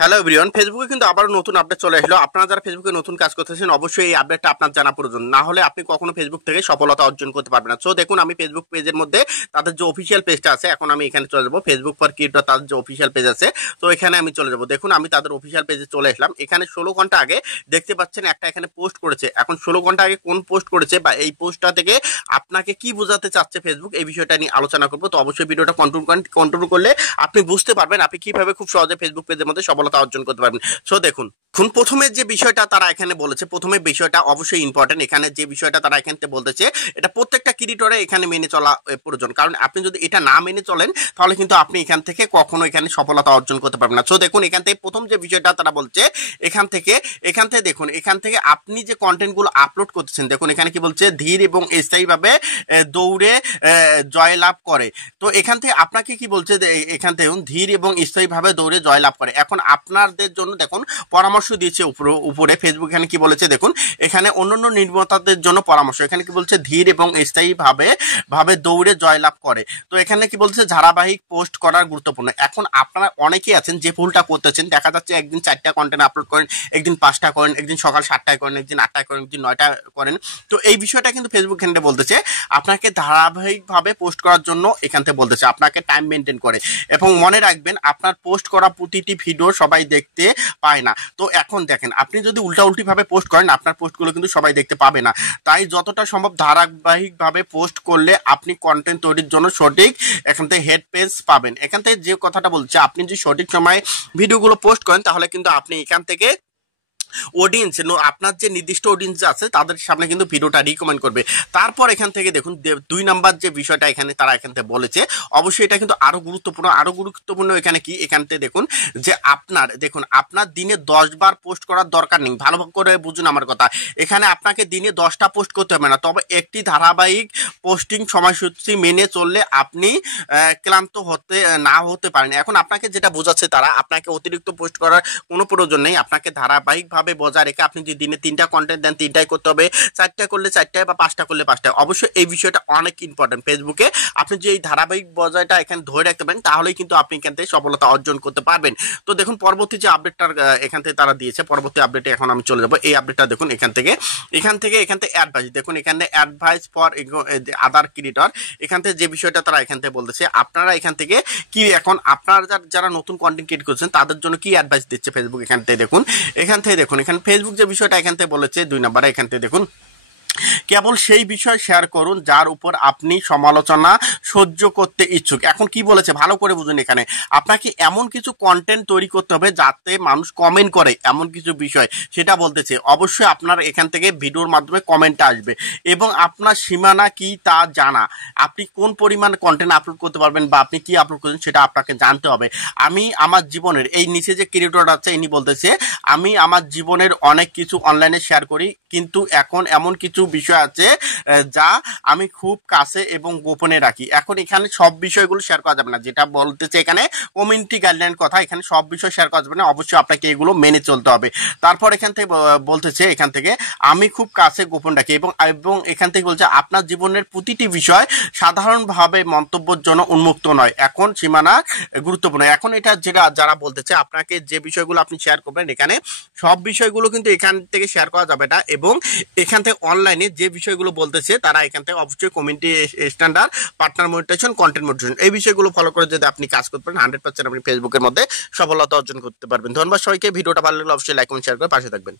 Hello everyone, ফেসবুকে কিন্তু আবার নতুন আপডেট চলে আসলো। আপনারা যারা ফেসবুকে নতুন কাজ করতেছেন অবশ্যই এই আপডেটটা আপনার জানা প্রয়োজন, না হলে আপনি কখনো ফেসবুক থেকে সফলতা অর্জন করতে পারবেন না। সো দেখুন, আমি ফেসবুক পেজের মধ্যে তাদের যে অফিসিয়াল পেজটা আছে, এখন আমি এখানে চলে যাবো। ফেসবুক ফর ক্রিয়েটর তাদের যে অফিসিয়াল পেজ আছে, তো এখানে আমি চলে যাবো। দেখুন, আমি তাদের অফিসিয়াল পেজে চলে আসলাম। এখানে 16 ঘন্টা আগে দেখতে পাচ্ছেন একটা এখানে পোস্ট করেছে। এখন 16 ঘন্টা আগে কোন পোস্ট করেছে বা এই পোস্টটা থেকে আপনাকে কি বোঝাতে চাচ্ছে ফেসবুক, এই বিষয়টা নিয়ে আলোচনা করবো। তো অবশ্যই ভিডিওটা কন্ট্রোল করলে আপনি বুঝতে পারবেন আপনি কিভাবে খুব সহজে ফেসবুক পেজের মধ্যে সফলতা অর্জন করতে পারবেন। সো দেখুন, প্রথমে যে বিষয়টা তারা এখানে বলেছে, প্রথমে বিষয়টা অবশ্যই ইম্পর্টেন্ট। এখানে যে বিষয়টা তারা এখানে বলতেছে, এটা প্রত্যেকটা ক্রিয়েটরে এখানে মেনে চলা প্রয়োজন। কারণ আপনি যদি এটা না মেনে চলেন তাহলে কিন্তু আপনি এখান থেকে কখনো এখানে সফলতা অর্জন করতে পারবেন না। সো দেখুন, এখান থেকে প্রথম যে বিষয়টা তারা বলছে, এখান থেকে দেখুন, এখান থেকে আপনি যে কন্টেন্ট গুলো আপলোড করতেছেন, দেখুন এখানে কি বলছে, ধীর এবং স্থায়ীভাবে দৌড়ে জয়লাভ করে। তো এখান থেকে আপনাকে কি বলছে, এখান থেকে ধীর এবং স্থায়ীভাবে দৌড়ে জয়লাভ করে। এখন আপনাদের জন্য দেখুন পরামর্শ দিয়েছে উপরে ফেসবুক। এখানে কি বলেছে দেখুন, এখানে অন্যান্য নির্মাতাদের জন্য পরামর্শ। এখানে কি বলছে, ধীর এবং স্থায়ীভাবে দৌড়ে জয়লাভ করে। তো এখানে কি বলছে, ধারাবাহিক পোস্ট করার গুরুত্বপূর্ণ। এখন আপনারা অনেকেই আছেন যে ভুলটা করতেছেন, দেখা যাচ্ছে একদিন 4টা কন্টেন্ট আপলোড করেন, একদিন 5টা করেন, একদিন সকাল 7টায় করেন, একদিন 8টায় করেন, একদিন 9টা করেন। তো এই বিষয়টা কিন্তু ফেসবুক এখানে বলতেছে আপনাকে ধারাবাহিকভাবে পোস্ট করার জন্য এখান থেকে বলতেছে আপনাকে টাইম মেনটেন করে। এবং মনে রাখবেন, আপনার পোস্ট করা প্রতিটি ভিডিও সবাই দেখতে পায় না। তো এখন দেখেন, আপনি যদি উল্টাউল্টি ভাবে পোস্ট করেন আপনার পোস্টগুলো কিন্তু সবাই দেখতে পাবে না। তাই যতটা সম্ভব ধারাবাহিকভাবে পোস্ট করলে আপনি কন্টেন্ট তৈরির জন্য সঠিক এখান থেকে হেড পেজ পাবেন। এখান থেকে যে কথাটা বলছে, আপনি যদি সঠিক সময়ে ভিডিওগুলো পোস্ট করেন তাহলে কিন্তু আপনি এখান থেকে অডিয়েন্স, আপনার যে নির্দিষ্ট অডিয়েন্স আছে তাদের সামনে কিন্তু ভিডিওটা রিকমেন্ড করবে। তারপর এখান থেকে দেখুন 2 নাম্বার যে বিষয়টা এখানে তারা এখান থেকে বলেছে, অবশ্যই এটা কিন্তু আরো গুরুত্বপূর্ণ। এখানে কি, এখান থেকে দেখুন যে আপনার দিনে 10 বার পোস্ট করার দরকার নেই। ভালো করে বুঝুন আমার কথা। এখানে আপনাকে দিনে 10টা পোস্ট করতে হবে না, তবে একটি ধারাবাহিক পোস্টিং সময়সূচি মেনে চললে আপনি ক্লান্ত হতে পারেন। এখন আপনাকে যেটা বোঝাচ্ছে তারা, আপনাকে অতিরিক্ত পোস্ট করার কোনো প্রয়োজন নেই। আপনাকে ধারাবাহিক ভাবে বজায় রেখে আপনি যদি দিনে 3টা কন্টেন্ট দেন 3টাই করতে হবে, 4টা করলে 4টায় বা 5টা করলে 5টায়। অবশ্যই এই বিষয়টা অনেক ইম্পর্টেন্ট। ফেসবুকে আপনি যে এই ধারাবাহিক বজায়টা এখানে ধরে রাখতে পারেন তাহলেই কিন্তু আপনি এখান থেকে সফলতা অর্জন করতে পারবেন। তো দেখুন পরবর্তী যে আপডেটটা এখান থেকে তারা দিয়েছে, পরবর্তী আপডেটে এখন আমি চলে যাব। এই আপডেটটা দেখুন, এখান থেকে অ্যাডভাইস, দেখুন এখানে অ্যাডভাইস ফর আদার ক্রিয়েটর। এখান থেকে যে বিষয়টা তারা এখান থেকে বলতেছে, আপনারা এখান থেকে কি, এখন আপনারা যারা নতুন কন্টেন্ট ক্রিয়েট করছেন তাদের জন্য কি অ্যাডভাইস দিচ্ছে ফেসবুক। এখান থেকে দেখুন এখানে ফেসবুক যে বিষয়টা এখান থেকে বলেছে 2 নম্বরে, এখান থেকে দেখুন, কেবল সেই বিষয় শেয়ার করুন যার উপর আপনি সমালোচনা সহ্য করতে ইচ্ছুক। এখন কি বলেছে ভালো করে বুঝুন। এখানে আপনাকে এমন কিছু কন্টেন্ট তৈরি করতে হবে যাতে মানুষ কমেন্ট করে, এমন কিছু বিষয় সেটা বলতেছে। অবশ্যই আপনার এখান থেকে ভিডিওর মাধ্যমে কমেন্ট আসবে এবং আপনার সীমানা কি তা জানা, আপনি কোন পরিমাণ কন্টেন্ট আপলোড করতে পারবেন বা আপনি কি আপলোড করছেন সেটা আপনাকে জানতে হবে। আমি আমার জীবনের, এই নিচে যে ক্রিয়েটর আছে ইনি বলতেছে, আমি আমার জীবনের অনেক কিছু অনলাইনে শেয়ার করি, কিন্তু এখন এমন কিছু বিষয় আছে যা আমি খুব কাছে এবং গোপনে রাখি। এখন এখানে সব বিষয়গুলো শেয়ার করা যাবে না, যেটা বলতেছে এখানে কমিউনিটি গাইডলাইন কথা, এখানে সব বিষয় শেয়ার করা যাবে না। অবশ্যই আপনাকে এগুলো মেনে চলতে হবে। তারপর এখান থেকে বলতেছে, এখান থেকে আমি খুব কাছে গোপন রাখি এবং এখান থেকে বলছে আপনার জীবনের প্রতিটি বিষয় সাধারণভাবে মন্তব্যের জন্য উন্মুক্ত নয়, এখন সীমানা গুরুত্বপূর্ণ। এখন এটা যারা বলতেছে আপনাকে যে বিষয়গুলো আপনি শেয়ার করবেন, এখানে সব বিষয়গুলো কিন্তু এখান থেকে শেয়ার করা যাবে না। এবং এখান থেকে অনলাইনে যে বিষয়গুলো বলতেছে তারা এখান থেকে অবশ্যই community standard, partner monetization, content monetization, এই বিষয়গুলো ফলো করে যদি আপনি কাজ করতে পারেন 100% আপনি ফেসবুকের মধ্যে সফলতা অর্জন করতে পারবেন। ধন্যবাদ সবাইকে। ভিডিওটা ভালো লাগলে অবশ্যই লাইক কমেন্ট শেয়ার করে পাশে থাকবেন।